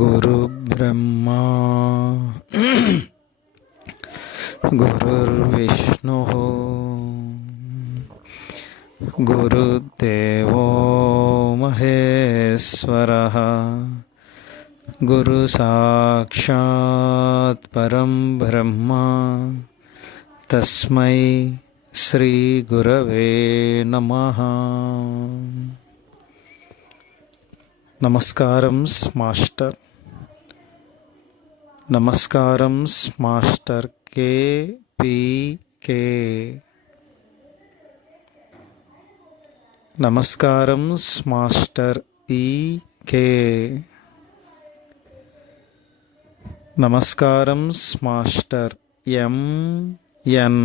గురు బ్రహ్మ గురుర్విష్ణు గురుదేవో మహేశ్వరః గురు సాక్షాత్ పరం బ్రహ్మ తస్మై శ్రీ గురవే నమః. నమస్కారం మాస్టర్. నమస్కారం మాస్టర్ కేపీకే. నమస్కారం మాస్టర్ ఈకే. నమస్కారం మాస్టర్ ఎంఎన్.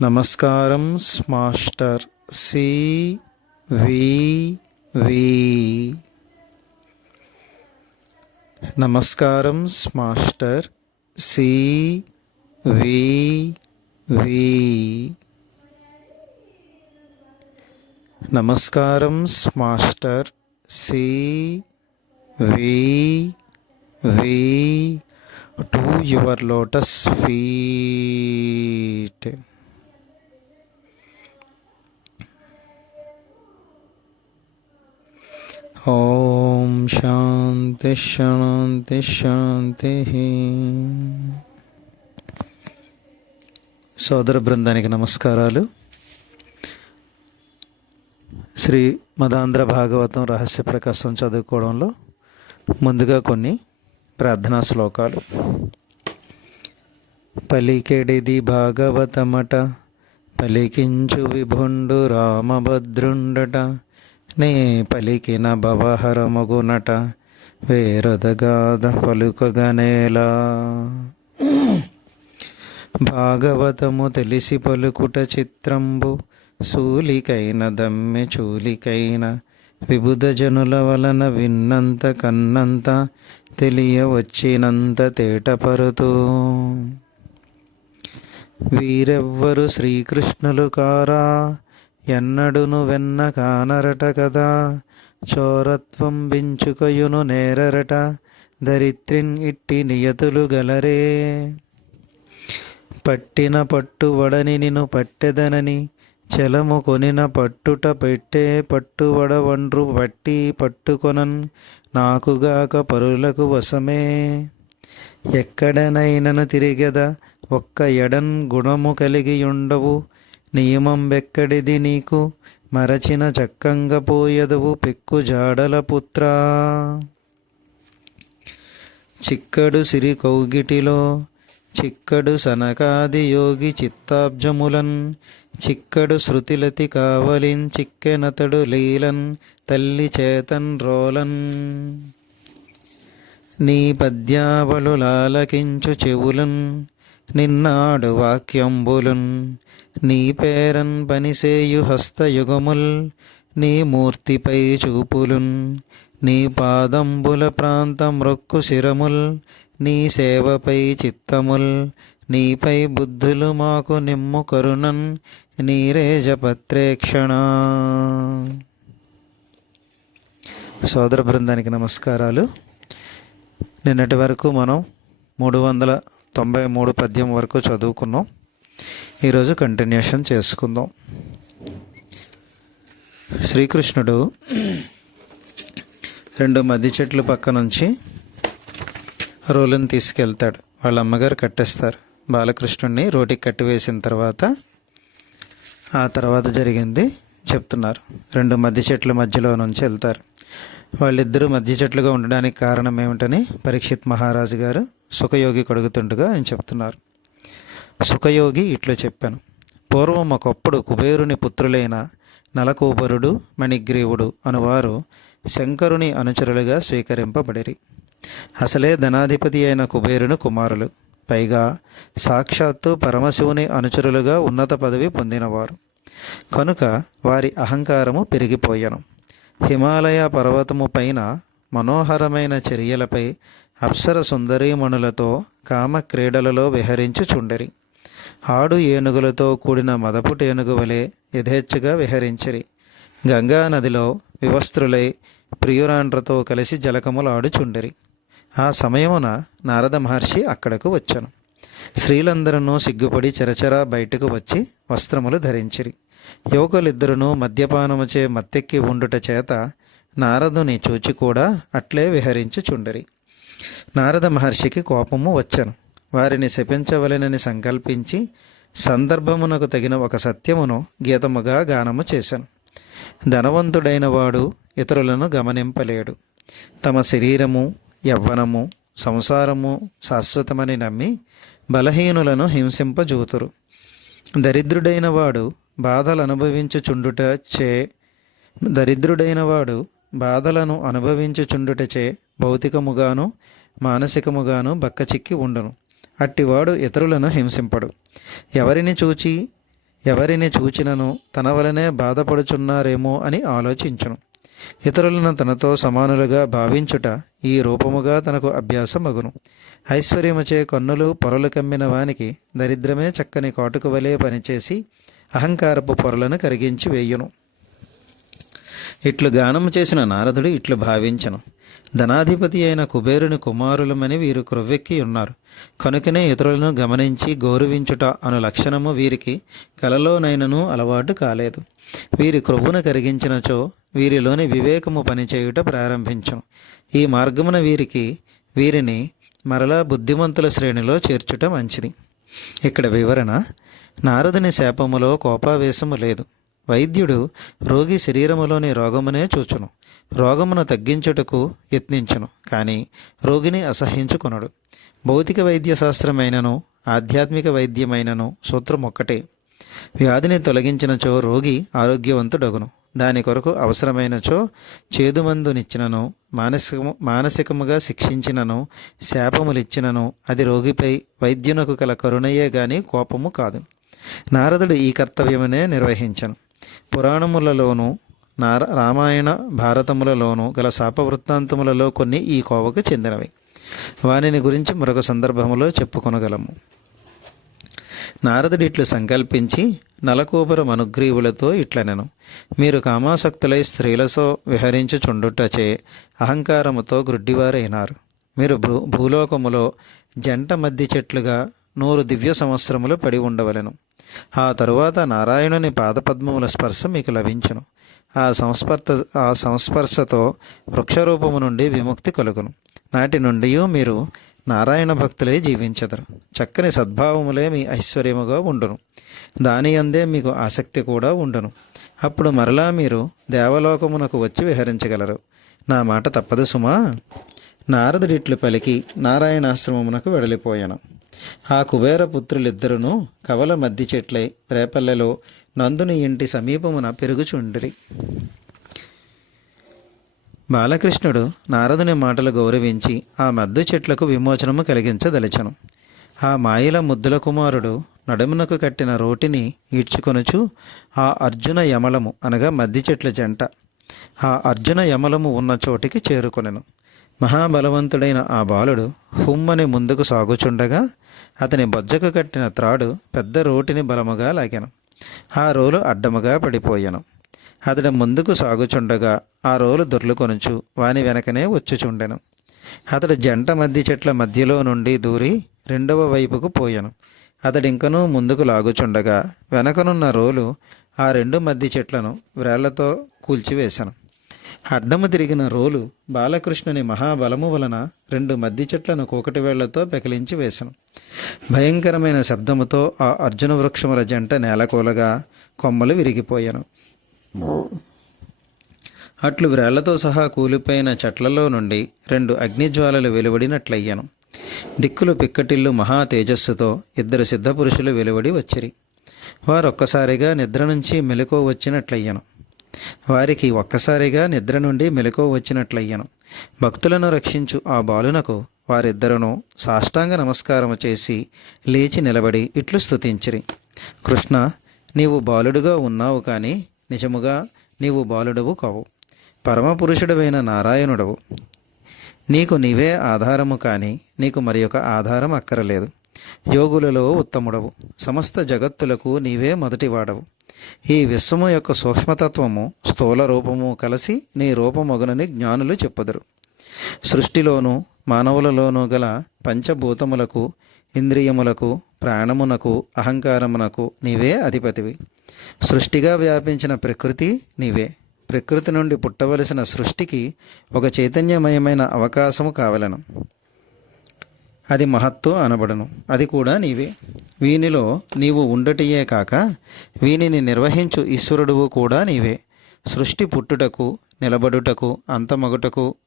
నమస్కారం మాస్టర్ సివివి. నమస్కారం మాస్టర్ సివివి. నమస్కారం master CVV to your lotus feet. ఓం శాంతి శాంతి శాంతి. సోదర బృందానికి నమస్కారాలు. శ్రీ మదాంధ్ర భాగవతం రహస్య ప్రకాశం చదువుకోవడంలో ముందుగా కొన్ని ప్రార్థనా శ్లోకాలు. పలికెడిది భాగవతమట, పలికించు విభుండు రామభద్రుండట, నే పలికిన భవహరముగునట, వేరొదగాథ పలుకగనేలా. భాగవతము తెలిసి పలుకుట చిత్రంబు, సూలికైన దమ్మె చూలికైన, విబుధ జనుల వలన విన్నంత కన్నంత, తెలియవచ్చినంత తేటపరుతూ. వీరెవ్వరు శ్రీకృష్ణులు కారా, ఎన్నడును వెన్న కానరట కదా, చోరత్వం బించుకయును నేరరట, దరిత్రిన్ ఇట్టి నియతులు గలరే. పట్టిన పట్టువడని నిను పట్టెదనని, చలము కొనిన పట్టుట పెట్టే పట్టువడ వండ్రు పట్టి పట్టుకొనన్, నాకుగాక పరులకు వశమే. ఎక్కడనైనను తిరిగెద ఒక్క ఎడన్ గుణము కలిగియుండవు, నియమం వెక్కడిది నీకు, మరచిన చక్కంగ పోయదవు పెక్కు జాడల పుత్రా. చిక్కడు సిరి కౌగిటిలో చిక్కడు సనకాది యోగి చిత్తాబ్జములన్, చిక్కడు శృతిలతి కావలిన్ చిక్కెనతడు లీలన్, తల్లి చేతన్ రోలన్. నీ పద్యావళు లాలకించు చెవులన్, నిన్నాడు వాక్యంబులున్, నీ పేరన్ పనిసేయు హస్తయుగముల్, నీ మూర్తిపై చూపులున్, నీ పాదంబుల ప్రాంతమ్రొక్కు శిరముల్, నీ సేవపై చిత్తముల్, నీపై బుద్ధులు మాకు నిమ్ము కరుణన్, నీరేజపత్రేక్షణ. సోదర బృందానికి నమస్కారాలు. నిన్నటి వరకు మనం 393 పద్యం వరకు చదువుకున్నాం. ఈరోజు కంటిన్యూషన్ చేసుకుందాం. శ్రీకృష్ణుడు 2 మద్ది చెట్ల పక్క నుంచి రోలుని తీసుకెళ్తాడు. వాళ్ళ అమ్మగారు కట్టేస్తారు. బాలకృష్ణుడిని రోటికి కట్టివేసిన తర్వాత ఆ తర్వాత జరిగింది చెప్తున్నారు. 2 మద్ది చెట్ల మధ్యలో నుంచి వెళ్తారు. వాళ్ళిద్దరూ మధ్య చెట్లుగా ఉండడానికి కారణం ఏమిటని పరీక్షిత్ మహారాజు గారు సుఖయోగి కడుగుతుండగా ఆయన చెప్తున్నారు. సుఖయోగి ఇట్లా చెప్పాను. పూర్వం ఒకప్పుడు కుబేరుని పుత్రులైన నలకూబరుడు, మణిగ్రీవుడు అనువారు శంకరుని అనుచరులుగా స్వీకరింపబడిరి. అసలే ధనాధిపతి అయిన కుబేరుని కుమారులు, పైగా సాక్షాత్తు పరమశివుని అనుచరులుగా ఉన్నత పదవి పొందినవారు. కనుక వారి అహంకారము పెరిగిపోయెను. హిమాలయ పర్వతము పైన మనోహరమైన చర్యలపై అప్సర సుందరీమణులతో కామక్రీడలలో విహరించుచుండిరి. ఆడు ఏనుగులతో కూడిన మదపుటేనుగు వలె యథేచ్ఛగా విహరించిరి. గంగా నదిలో వివస్త్రులై ప్రియురాండ్రతో కలిసి జలకములాడుచుండిరి. ఆ సమయమున నారద మహర్షి అక్కడకు వచ్చెను. స్త్రీలందరూ సిగ్గుపడి చెరచెరా బయటకు వచ్చి వస్త్రములు ధరించిరి. యువకులిద్దరును మద్యపానముచే మత్తెక్కి ఉండుట చేత నారదుని చూచి కూడా అట్లే విహరించుచుండిరి. నారద మహర్షికి కోపము వచ్చెను. వారిని శపించవలెనని సంకల్పించి సందర్భమునకు తగిన ఒక సత్యమును గీతముగా గానము చేశాను. ధనవంతుడైన వాడు ఇతరులను గమనింపలేడు. తమ శరీరము, యవ్వనము, సంసారము శాశ్వతమని నమ్మి బలహీనులను హింసింపజూతురు. దరిద్రుడైన వాడు బాధలను అనుభవించుచుండుటచే భౌతికముగాను మానసికముగాను బక్కచిక్కి ఉండును. అట్టివాడు ఇతరులను హింసింపడు. ఎవరిని చూచినను తన వలనే బాధపడుచున్నారేమో అని ఆలోచించును. ఇతరులను తనతో సమానులుగా భావించుట ఈ రూపముగా తనకు అభ్యాసమగును. ఐశ్వర్యముచే కన్నులు పొరలు కమ్మిన వానికి దరిద్రమే చక్కని కాటుకు వలె పనిచేసి అహంకారపు పొరలను కరిగించి వేయును. ఇట్లు గానము చేసిన నారదుడు ఇట్లు భావించను. ధనాధిపతి అయిన కుబేరుని కుమారులమని వీరు క్రొవ్వెక్కి ఉన్నారు. కనుకనే ఇతరులను గమనించి గౌరవించుట అను లక్షణము వీరికి కలలోనైనను అలవాటు కాలేదు. వీరి క్రొవ్వును కరిగించినచో వీరిలోని వివేకము పనిచేయుట ప్రారంభించును. ఈ మార్గమున వీరిని మరలా బుద్ధిమంతుల శ్రేణిలో చేర్చుట మంచిది. ఇక్కడ వివరణ: నారదుని శాపములో కోపావేశము లేదు. వైద్యుడు రోగి శరీరములోని రోగమునే చూచును, రోగమును తగ్గించుటకు యత్నించును, కానీ రోగిని అసహ్యించుకొనడు. భౌతిక వైద్యశాస్త్రమైనను ఆధ్యాత్మిక వైద్యమైనను సూత్రం ఒక్కటే. వ్యాధిని తొలగించినచో రోగి ఆరోగ్యవంతుడగును. దాని కొరకు అవసరమైనచో చేదుమందునిచ్చినను, మానసికముగా శిక్షించినను, శాపములిచ్చినను అది రోగిపై వైద్యునకు కల కరుణయే గాని కోపము కాదు. నారదుడు ఈ కర్తవ్యమునే నిర్వహించను. పురాణములలోనూ రామాయణ భారతములలోనూ గల శాపవృత్తాంతములలో కొన్ని ఈ కోవకు చెందినవి. వానిని గురించి మరొక సందర్భములో చెప్పుకొనగలము. నారదుడు ఇట్లు సంకల్పించి నలకూబర మనుగ్రీవులతో ఇట్లనెను: మీరు కామాసక్తులై స్త్రీలతో విహరించుచుండుటచే అహంకారముతో గ్రుడ్డివారైనారు. మీరు భూలోకములో జంట మధ్య చెట్లుగా 100 దివ్య సంవత్సరములు పడి ఉండవలెను. ఆ తరువాత నారాయణుని పాదపద్మముల స్పర్శ మీకు లభించును. ఆ సంస్పర్శతో వృక్షరూపము నుండి విముక్తి కలుగును. నాటి నుండి మీరు నారాయణ భక్తులై జీవించెదరు. చక్కని సద్భావములే మీ ఐశ్వర్యముగా ఉండును. దాని అందే మీకు ఆసక్తి కూడా ఉండును. అప్పుడు మరలా మీరు దేవలోకమునకు వచ్చి విహరించగలరు. నా మాట తప్పదు సుమా. నారదుడిట్లు పలికి నారాయణాశ్రమమునకు వెడలిపోయాను. ఆ కుబేర పుత్రులిద్దరును కవల మద్ది చెట్లై రేపల్లెలో నందుని ఇంటి సమీపమున పెరుగుచుండిరి. బాలకృష్ణుడు నారదుని మాటలు గౌరవించి ఆ మద్దు చెట్లకు విమోచనము కలిగించదలిచెను. ఆ మాయల ముద్దుల కుమారుడు నడుమునకు కట్టిన రోటిని ఈడ్చుకొనుచు ఆ అర్జున యమలము అనగా మద్ది చెట్ల జంట ఆ అర్జున యమలము ఉన్న చోటికి చేరుకొనెను. మహాబలవంతుడైన ఆ బాలుడు హుమ్మని ముందుకు సాగుచుండగా అతని బొజ్జకు కట్టిన త్రాడు పెద్ద రోటిని బలముగా లాగాను. ఆ రోలు అడ్డముగా పడిపోయాను. అతడు ముందుకు సాగుచుండగా ఆ రోలు దొర్లుకొనుచు వాని వెనకనే వచ్చుచుండెను. అతడు జంట మద్ది చెట్ల మధ్యలో నుండి దూరి రెండవ వైపుకు పోయాను. అతడింకనూ ముందుకు లాగుచుండగా వెనకనున్న రోలు ఆ 2 మద్ది చెట్లను వ్రేళ్లతో కూల్చివేశాను. అడ్డము తిరిగిన రోలు బాలకృష్ణుని మహాబలము వలన 2 మద్ది చెట్లను కూకటి వేళ్లతో పెకిలించి వేశాను. భయంకరమైన శబ్దముతో ఆ అర్జున వృక్షముల జంట నేలకూలగా కొమ్మలు విరిగిపోయాను. అట్లు వ్రేళ్లతో సహా కూలిపోయిన చెట్లలో నుండి 2 అగ్నిజ్వాలలు వెలువడినట్లయ్యాను. దిక్కులు పిక్కటిల్లు మహా తేజస్సుతో 2 సిద్ధపురుషులు వెలువడి వచ్చిరి. వారొక్కసారిగా నిద్ర నుంచి మెలకువ వచ్చినట్లయ్యాను. వారికి ఒక్కసారిగా నిద్ర నుండి మెలకువ వచ్చినట్లయ్యను. భక్తులను రక్షించు ఆ బాలునకు వారిద్దరూ సాష్టాంగ నమస్కారము చేసి లేచి నిలబడి ఇట్లు స్తుతించిరి. కృష్ణ, నీవు బాలుడుగా ఉన్నావు, కానీ నిజముగా నీవు బాలుడవు కావు. పరమపురుషుడవైన నారాయణుడవు. నీకు నీవే ఆధారము, కానీ నీకు మరి ఒక ఆధారం అక్కరలేదు. యోగులలో ఉత్తముడవు. సమస్త జగత్తులకు నీవే మొదటివాడవు. ఈ విశ్వము యొక్క సూక్ష్మతత్వము స్థూల రూపము కలిసి నీ రూపమగునని జ్ఞానులు చెప్పుదురు. సృష్టిలోనూ మానవులలోనూ గల పంచభూతములకు, ఇంద్రియములకు, ప్రాణమునకు, అహంకారమునకు నీవే అధిపతివి. సృష్టిగా వ్యాపించిన ప్రకృతి నీవే. ప్రకృతి నుండి పుట్టవలసిన సృష్టికి ఒక చైతన్యమయమైన అవకాశము కావలను. అది మహత్తు అనబడను. అది కూడా నీవే. వీనిలో నీవు ఉండటియే కాక వీనిని నిర్వహించు ఈశ్వరుడువు కూడా నీవే. సృష్టి పుట్టుటకు, నిలబడుటకు,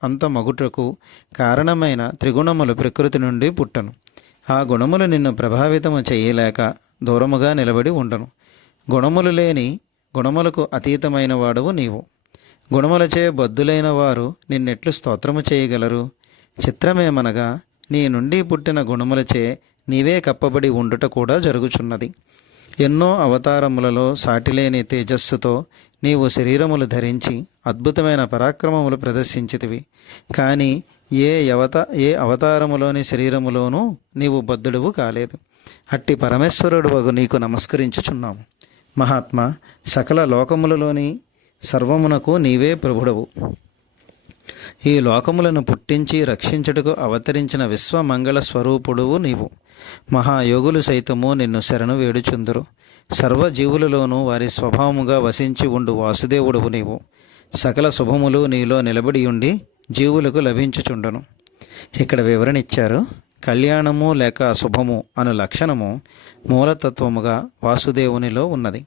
అంతమగుటకు కారణమైన త్రిగుణములు ప్రకృతి నుండి పుట్టను. ఆ గుణములు నిన్ను ప్రభావితము చేయలేక దూరముగా నిలబడి ఉండను. గుణములు లేని గుణములకు అతీతమైన వాడవు నీవు. గుణములచే బద్ధులైన వారు నిన్నెట్లు స్తోత్రము చేయగలరు? చిత్రమేమనగా నీ నుండి పుట్టిన గుణములచే నీవే కప్పబడి ఉండుట కూడా జరుగుచున్నది. ఎన్నో అవతారములలో సాటిలేని తేజస్సుతో నీవు శరీరములు ధరించి అద్భుతమైన పరాక్రమములు ప్రదర్శించితివి. కానీ ఏ అవతారములోని శరీరములోనూ నీవు బద్ధుడువు కాలేదు. అట్టి పరమేశ్వరుడు వగు నీకు నమస్కరించుచున్నాము. మహాత్మా, సకల లోకములలోని సర్వమునకు నీవే ప్రభుడవు. ఈ లోకములను పుట్టించి రక్షించుటకు అవతరించిన విశ్వమంగళ స్వరూపుడువు నీవు. మహాయోగులు సైతము నిన్ను శరణు వేడుచుందురు. సర్వజీవులలోనూ వారి స్వభావముగా వసించి ఉండు వాసుదేవుడువు నీవు. సకల శుభములు నీలో నిలబడియుండి జీవులకు లభించుచుండను. ఇక్కడ వివరణ ఇచ్చారు. కళ్యాణము లేక శుభము అను లక్షణము మూలతత్వముగా వాసుదేవునిలో ఉన్నది.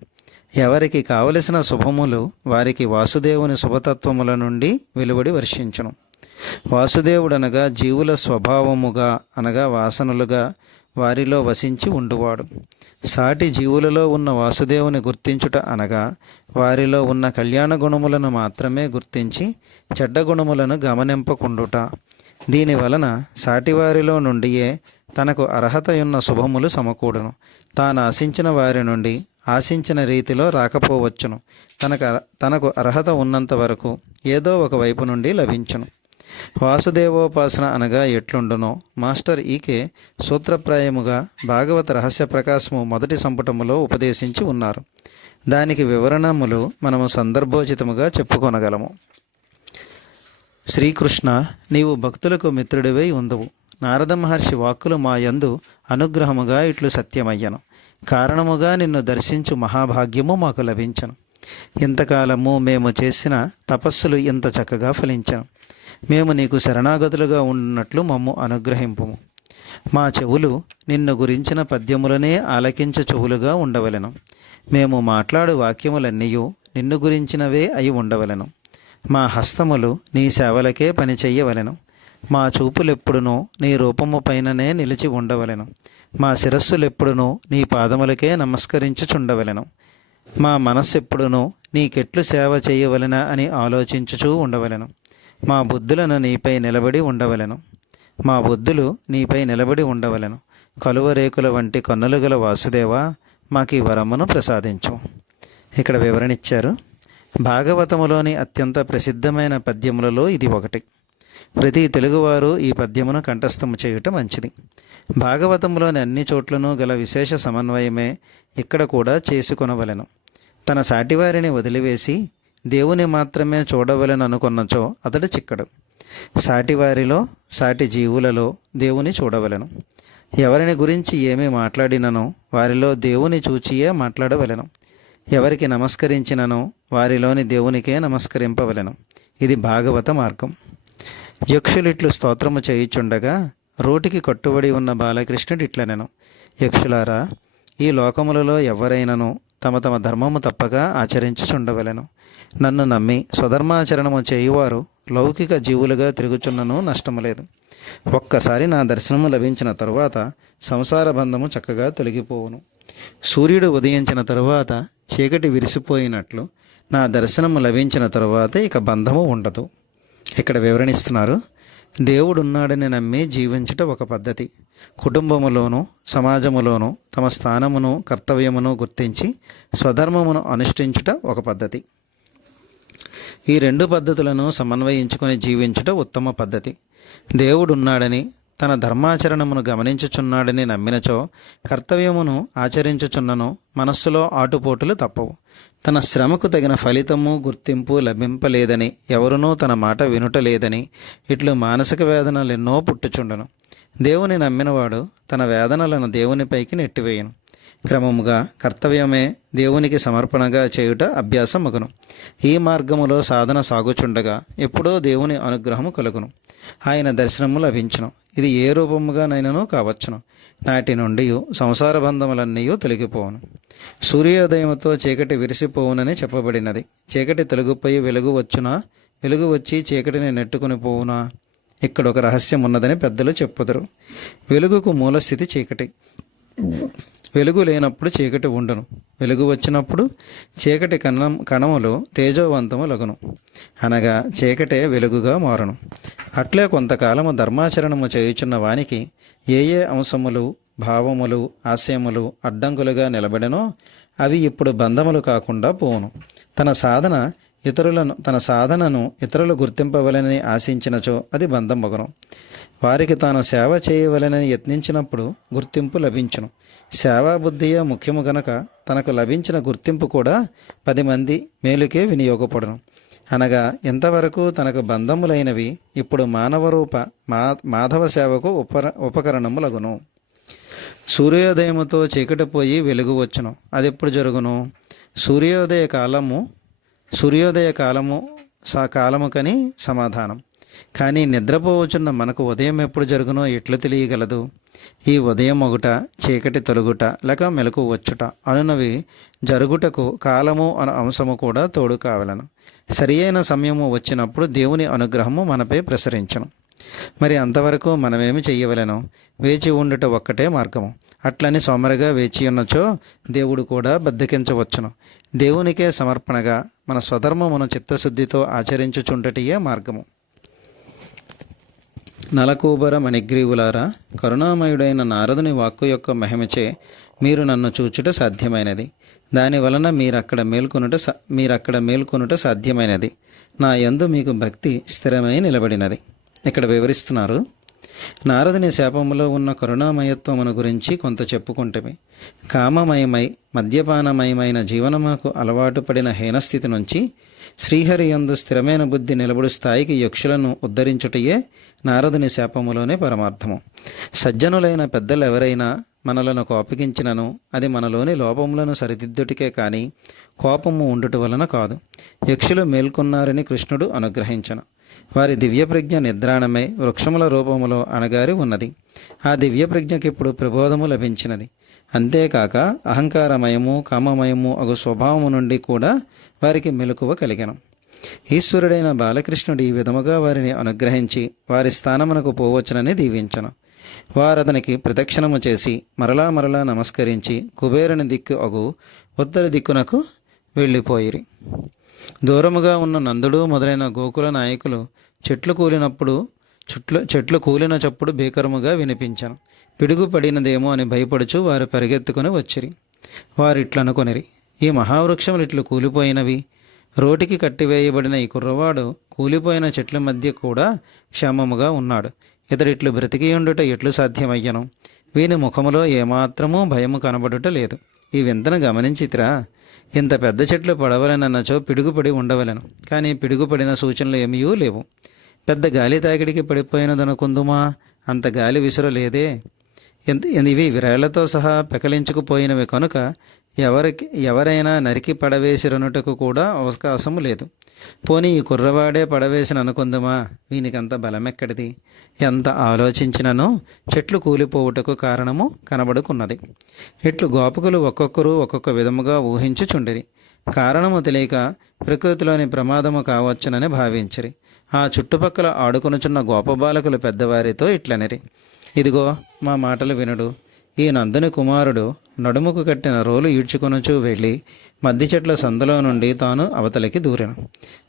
ఎవరికి కావలసిన శుభములు వారికి వాసుదేవుని శుభతత్వముల నుండి వెలువడి వర్షించును. వాసుదేవుడనగా జీవుల స్వభావముగా అనగా వాసనలుగా వారిలో వసించి ఉండువాడు. సాటి జీవులలో ఉన్న వాసుదేవుని గుర్తించుట అనగా వారిలో ఉన్న కళ్యాణ గుణములను మాత్రమే గుర్తించి చెడ్డ గుణములను గమనింపకుండుట. దీనివలన సాటివారిలో నుండియే తనకు అర్హతయున్న శుభములు సమకూడును. తాను ఆశించిన వారి నుండి ఆశించిన రీతిలో రాకపోవచ్చును. తనకు అర్హత ఉన్నంత వరకు ఏదో ఒక వైపు నుండి లభించును. వాసుదేవోపాసన అనగా ఎట్లుండునో మాస్టర్ ఈకే సూత్రప్రాయముగా భాగవత రహస్య ప్రకాశము మొదటి సంపుటములో ఉపదేశించి ఉన్నారు. దానికి వివరణములు మనము సందర్భోచితముగా చెప్పుకొనగలము. శ్రీకృష్ణ, నీవు భక్తులకు మిత్రుడివై ఉందువు. నారద మహర్షి వాక్కులు మా యందు అనుగ్రహముగా ఇట్లు సత్యమయ్యను. కారణముగా నిన్ను దర్శించు మహాభాగ్యము మాకు లభించను. ఇంతకాలము మేము చేసిన తపస్సులు ఇంత చక్కగా ఫలించను. మేము నీకు శరణాగతులుగా ఉన్నట్లు మమ్ము అనుగ్రహింపుము. మా చెవులు నిన్ను గురించిన పద్యములనే ఆలకించు చెవులుగా ఉండవలెను. మేము మాట్లాడు వాక్యములన్నీయు నిన్ను గురించినవే అయి ఉండవలెను. మా హస్తములు నీ సేవలకే పనిచెయ్యవలెను. మా చూపులెప్పుడునూ నీ రూపము పైననే నిలిచి ఉండవలెను. మా శిరస్సులెప్పుడునూ నీ పాదములకే నమస్కరించుచుండవలెను. మా మనస్సెప్పుడునూ నీకెట్లు సేవ చేయవలెన అని ఆలోచించుచూ ఉండవలెను. మా బుద్ధులను నీపై నిలబడి ఉండవలెను. మా బుద్ధులు నీపై నిలబడి ఉండవలెను. కలువరేకుల వంటి కన్నులు గల వాసుదేవా, మాకీ వరమును ప్రసాదించు. ఇక్కడ వివరణ ఇచ్చారు. భాగవతములోని అత్యంత ప్రసిద్ధమైన పద్యములలో ఇది ఒకటి. ప్రతి తెలుగువారు ఈ పద్యమును కంఠస్థము చేయుట మంచిది. భాగవతములోని అన్ని చోట్లను గల విశేష సమన్వయమే ఇక్కడ కూడా చేసుకొనవలెను. తన సాటివారిని వదిలివేసి దేవుని మాత్రమే చూడవలెననుకొన్నచో అతడు చిక్కడు. సాటివారిలో, సాటి జీవులలో దేవుని చూడవలెను. ఎవరిని గురించి ఏమి మాట్లాడిననో వారిలో దేవుని చూచియే మాట్లాడవలెను. ఎవరికి నమస్కరించిననో వారిలోని దేవునికే నమస్కరింపవలెను. ఇది భాగవత మార్గం. యక్షులిట్లు స్తోత్రము చేయుచుండగా రోటికి కట్టుబడి ఉన్న బాలకృష్ణుడు ఇట్లనెను. యక్షులారా, ఈ లోకములలో ఎవరైనను తమ తమ ధర్మము తప్పగా ఆచరించుచుండవలెను. నన్ను నమ్మి స్వధర్మాచరణము చేయువారు లౌకిక జీవులుగా తిరుగుచున్నను నష్టము లేదు. ఒక్కసారి నా దర్శనము లభించిన తరువాత సంసార బంధము చక్కగా తొలగిపోవును. సూర్యుడు ఉదయించిన తరువాత చీకటి విరిసిపోయినట్లు నా దర్శనము లభించిన తరువాత ఇక బంధము ఉండదు. ఇక్కడ వివరణిస్తున్నారు. దేవుడున్నాడని నమ్మి జీవించుట ఒక పద్ధతి. కుటుంబములోనూ సమాజములోనూ తమ స్థానమును కర్తవ్యమును గుర్తించి స్వధర్మమును అనుష్ఠించుట ఒక పద్ధతి. ఈ రెండు పద్ధతులను సమన్వయించుకొని జీవించుట ఉత్తమ పద్ధతి. దేవుడున్నాడని తన ధర్మాచరణమును గమనించుచున్నాడని నమ్మినచో కర్తవ్యమును ఆచరించుచున్నను మనస్సులో ఆటుపోటులు తప్పవు. తన శ్రమకు తగిన ఫలితము గుర్తింపు లభింపలేదని, ఎవరునూ తన మాట వినుటలేదని ఇట్లు మానసిక వేదనలెన్నో పుట్టుచుండను. దేవుని నమ్మినవాడు తన వేదనలను దేవునిపైకి నెట్టివేయను. క్రమముగా కర్తవ్యమే దేవునికి సమర్పణగా చేయుట అభ్యాసమగును. ఈ మార్గములో సాధన సాగుచుండగా ఎప్పుడో దేవుని అనుగ్రహము కలుగును. ఆయన దర్శనము లభించును. ఇది ఏ రూపముగానైనను కావచ్చును. నాటి నుండి సంసార బంధములన్నీ తొలగిపోవును. సూర్యోదయముతో చీకటి విరిసిపోవునని చెప్పబడినది. చీకటి తొలగిపోయి వెలుగు వచ్చునా? వెలుగు వచ్చి చీకటిని నెట్టుకుని పోవునా? ఇక్కడ ఒక రహస్యం ఉన్నదని పెద్దలు చెప్పుదురు. వెలుగుకు మూలస్థితి చీకటి. వెలుగు లేనప్పుడు చీకటి ఉండును. వెలుగు వచ్చినప్పుడు చీకటి కణములు తేజోవంతములగును, అనగా చీకటే వెలుగుగా మారును. అట్లే కొంతకాలము ధర్మాచరణము చేయుచున్న వానికి ఏ ఏ అంశములు, భావములు, ఆశయములు అడ్డంకులుగా నిలబడెనో అవి ఇప్పుడు బంధములు కాకుండా పోవును. తన సాధనను ఇతరులు గుర్తింపవలనని ఆశించినచో అది బంధం మగును. వారికి తాను సేవ చేయవలనని యత్నించినప్పుడు గుర్తింపు లభించును. సేవాబుద్ధియే ముఖ్యము గనక తనకు లభించిన గుర్తింపు కూడా 10 మంది మేలుకే వినియోగపడును. అనగా ఇంతవరకు తనకు బంధములైనవి ఇప్పుడు మానవరూప మాధవ సేవకు ఉపకరణములగును. సూర్యోదయముతో చీకటి పోయి వెలుగు వచ్చును. అది ఎప్పుడు జరుగును? సూర్యోదయ కాలము కని సమాధానం. కానీ నిద్రపోవచున్న మనకు ఉదయం ఎప్పుడు జరుగునో ఎట్లు తెలియగలదు? ఈ ఉదయం ఒకట, చీకటి తొలగుట, లేక మెలకు వచ్చుట అనునవి జరుగుటకు కాలము అను అంశము కూడా తోడు కావలను. సరి అయిన సమయము వచ్చినప్పుడు దేవుని అనుగ్రహము మనపై ప్రసరించును. మరి అంతవరకు మనమేమి చెయ్యవలెను? వేచి ఉండుట ఒక్కటే మార్గము. అట్లని సోమరిగా వేచి ఉన్నచో దేవుడు కూడా బద్దకించవచ్చును. దేవునికే సమర్పణగా మన స్వధర్మమును చిత్తశుద్ధితో ఆచరించుచుండటియే మార్గము. నలకూబర మణిగ్రీవులారా, కరుణామయుడైన నారదుని వాక్కు యొక్క మహిమచే మీరు నన్ను చూచుట సాధ్యమైనది. దానివలన మీరక్కడ మేల్కొనుట సాధ్యమైనది. నా యందు మీకు భక్తి స్థిరమై నిలబడినది. ఇక్కడ వివరిస్తున్నారు. నారదుని శాపములో ఉన్న కరుణామయత్వమును గురించి కొంత చెప్పుకుంటమే. కామమయమై మద్యపానమయమైన జీవనమునకు అలవాటు పడిన హీనస్థితి నుంచి శ్రీహరి యందు స్థిరమైన బుద్ధి నిలబడు స్థాయికి యక్షులను ఉద్ధరించుటయే నారదుని శాపములోనే పరమార్థము. సజ్జనులైన పెద్దలు ఎవరైనా మనలను కోపగించినను అది మనలోని లోపములను సరిదిద్దుటికే కానీ కోపము ఉండుట వలన కాదు. యక్షులు మేల్కొన్నారని కృష్ణుడు అనుగ్రహించను. వారి దివ్యప్రజ్ఞ నిద్రాణమై వృక్షముల రూపములో అణగారి ఉన్నది. ఆ దివ్యప్రజ్ఞకి ఇప్పుడు ప్రబోధము లభించినది. అంతేకాక అహంకారమయము కామమయము అగు స్వభావము నుండి కూడా వారికి మెలకువ కలిగెను. ఈశ్వరుడైన బాలకృష్ణుడు ఈ విధముగా వారిని అనుగ్రహించి వారి స్థానమునకు పోవచ్చునని దీవించను. వారతనికి ప్రదక్షిణము చేసి మరలా నమస్కరించి కుబేరుని దిక్కు అగు ఉత్తర దిక్కునకు వెళ్ళిపోయిరి. దూరముగా ఉన్న నందుడు మొదలైన గోకుల నాయకులు చెట్లు కూలిన చప్పుడు భీకరముగా వినిపించను. పిడుగు పడినదేమో అని భయపడుచు వారు పరిగెత్తుకుని వచ్చిరి. వారిట్లనుకొనిరి, ఈ మహావృక్షములు ఇట్లు కూలిపోయినవి. రోటికి కట్టివేయబడిన ఈ కుర్రవాడు కూలిపోయిన చెట్ల మధ్య కూడా క్షేమముగా ఉన్నాడు. ఇతడిట్లు బ్రతికియుండుట ఎట్లు సాధ్యమయ్యను? వీని ముఖములో ఏమాత్రమూ భయము కనబడుట లేదు. ఈ వింతను గమనించితిరా? ఇంత పెద్ద చెట్లు పడవలనన్నచో పిడుగుపడి ఉండవలను. కానీ పిడుగుపడిన సూచనలు ఏమీ లేవు. పెద్ద గాలి తాకిడికి పడిపోయినదనుకుందుమా? అంత గాలి విసురలేదే. ఇవి విరాళ్లతో సహా పెకలించుకుపోయినవి కనుక ఎవరైనా నరికి పడవేసిరనుటకు కూడా అవకాశము లేదు. పోనీ ఈ కుర్రవాడే పడవేసిన అనుకుందుమా? వీనికంత బలమెక్కడిది? ఎంత ఆలోచించిననో చెట్లు కూలిపోవుటకు కారణము కనబడుకున్నది. ఇట్లు గోపకులు ఒక్కొక్కరు ఒక్కొక్క విధముగా ఊహించుచుండిరి. కారణము తెలియక ప్రకృతిలోని ప్రమాదము కావచ్చునని భావించిరి. ఆ చుట్టుపక్కల ఆడుకొనుచున్న గోపబాలకులు పెద్దవారితో ఇట్లనిరి, ఇదిగో మా మాటలు వినుడు. ఈ నందుని కుమారుడు నడుముకు కట్టిన రోలు ఈడ్చుకొనుచూ వెళ్ళి మద్ది చెట్ల సందులో నుండి తాను అవతలికి దూరెను.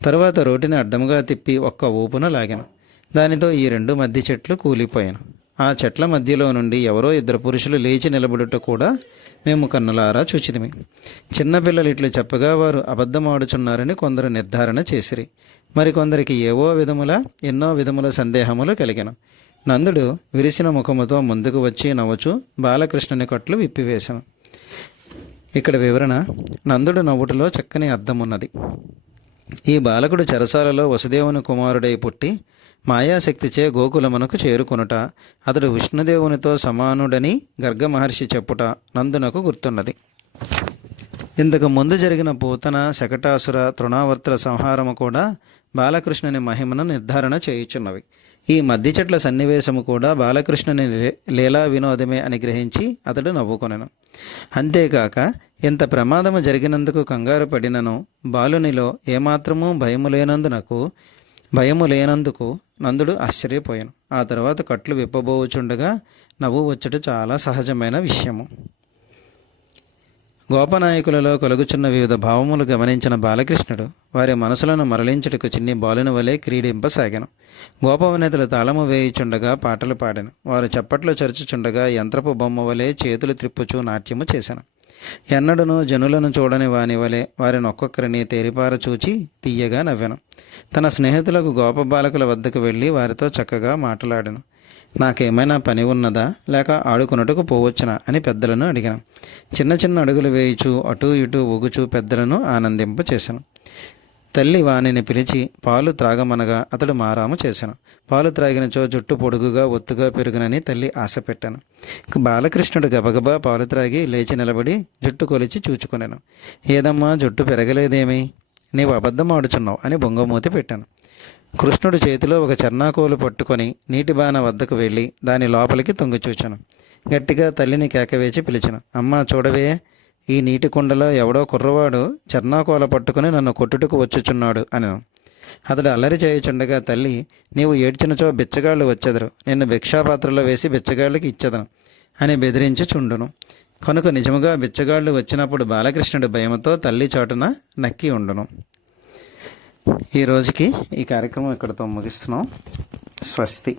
తరువాత రోటిని అడ్డముగా తిప్పి ఒక్క ఊపున లాగాను. దానితో ఈ 2 మద్ది చెట్లు కూలిపోయాను. ఆ చెట్ల మధ్యలో నుండి ఎవరో 2 పురుషులు లేచి నిలబడుట కూడా మేము కన్నులారా చూచితిమి. చిన్నపిల్లలు ఇట్లు చెప్పగా వారు అబద్ధమాడుచున్నారని కొందరు నిర్ధారణ చేసిరి. మరికొందరికి ఎన్నో విధముల సందేహములు కలిగెను. నందుడు విరిసిన ముఖముతో ముందుకు వచ్చి నవ్వుచూ బాలకృష్ణుని కట్లు విప్పివేశాను. ఇక్కడ వివరణ: నందుడు నవ్వుటలో చక్కని అర్థమున్నది. ఈ బాలకుడు చెరసాలలో వసుదేవుని కుమారుడై పుట్టి మాయాశక్తిచే గోకులమునకు చేరుకొనుట, అతడు విష్ణుదేవునితో సమానుడని గర్గ మహర్షి చెప్పుట నందునకు గుర్తున్నది. ఇంతకు ముందు జరిగిన పూతన, శకటాసుర, తృణావర్తుల సంహారము కూడా బాలకృష్ణుని మహిమను నిర్ధారణ చేయుచున్నవి. ఈ మద్ది చెట్ల సన్నివేశము కూడా బాలకృష్ణుని లీలా వినోదమే అని గ్రహించి అతడు నవ్వుకొనెను. అంతేకాక ఇంత ప్రమాదము జరిగినందుకు కంగారు పడినను బాలునిలో ఏమాత్రమూ భయము లేనందుకు నందుడు ఆశ్చర్యపోయాను. ఆ తర్వాత కట్లు విప్పబోచుండగా నవ్వు వచ్చుట చాలా సహజమైన విషయము. గోపనాయకులలో కలుగుచున్న వివిధ భావములు గమనించిన బాలకృష్ణుడు వారి మనసులను మరలించుటకు చిన్ని బాలుని వలె క్రీడింపసాగాను. గోపవనేతలు తాళము వేయుచుండగా పాటలు పాడాను. వారు చప్పట్లు చరుచుచుండగా యంత్రపు బొమ్మ వలె చేతులు త్రిప్పుచూ నాట్యము చేశాను. ఎన్నడూనూ జనులను చూడని వాని వలె వారిని ఒక్కొక్కరిని తేరిపార చూచి తీయగా నవ్వాను. తన స్నేహితులకు గోప బాలకుల వద్దకు వెళ్ళి వారితో చక్కగా మాట్లాడాను. నాకేమైనా పని ఉన్నదా, లేక ఆడుకున్నట్టుకు పోవచ్చునా అని పెద్దలను అడిగాను. చిన్న చిన్న అడుగులు వేయిచూ అటూ ఇటూ ఊగుచూ పెద్దలను ఆనందింప చేశాను. తల్లి వానిని పిలిచి పాలు త్రాగమనగా అతడు మారాము చేశాను. పాలు త్రాగినచో జుట్టు పొడుగుగా ఒత్తుగా పెరుగునని తల్లి ఆశ పెట్టాను. బాలకృష్ణుడు గబగబా పాలు త్రాగి లేచి నిలబడి జుట్టు కొలిచి చూచుకొనెను. ఏదమ్మా, జుట్టు పెరగలేదేమి? నీవు అబద్ధం ఆడుచున్నావు అని బొంగమూతి పెట్టాను. కృష్ణుడు చేతిలో ఒక చెర్నాకోలు పట్టుకొని నీటి బాణ వద్దకు వెళ్ళి దాని లోపలికి తొంగిచూచాను. గట్టిగా తల్లిని కేకవేచి పిలిచాను. అమ్మా, చూడవే, ఈ నీటి కుండలో ఎవడో కుర్రవాడు చెర్నాకోల పట్టుకుని నన్ను కొట్టుటకు వచ్చుచున్నాడు అనను. అతడు అల్లరి చేయుచుండగా తల్లి, నీవు ఏడ్చినచో బిచ్చగాళ్ళు వచ్చెదరు, నిన్ను భిక్షాపాత్రలో వేసి బిచ్చగాళ్ళకి ఇచ్చేదను అని బెదిరించి చుండును. కనుక నిజముగా బిచ్చగాళ్ళు వచ్చినప్పుడు బాలకృష్ణుడు భయముతో తల్లి చాటున నక్కి ఉండును. ఈ రోజుకి ఈ కార్యక్రమం ఇక్కడితో ముగిస్తున్నాం. స్వస్తి.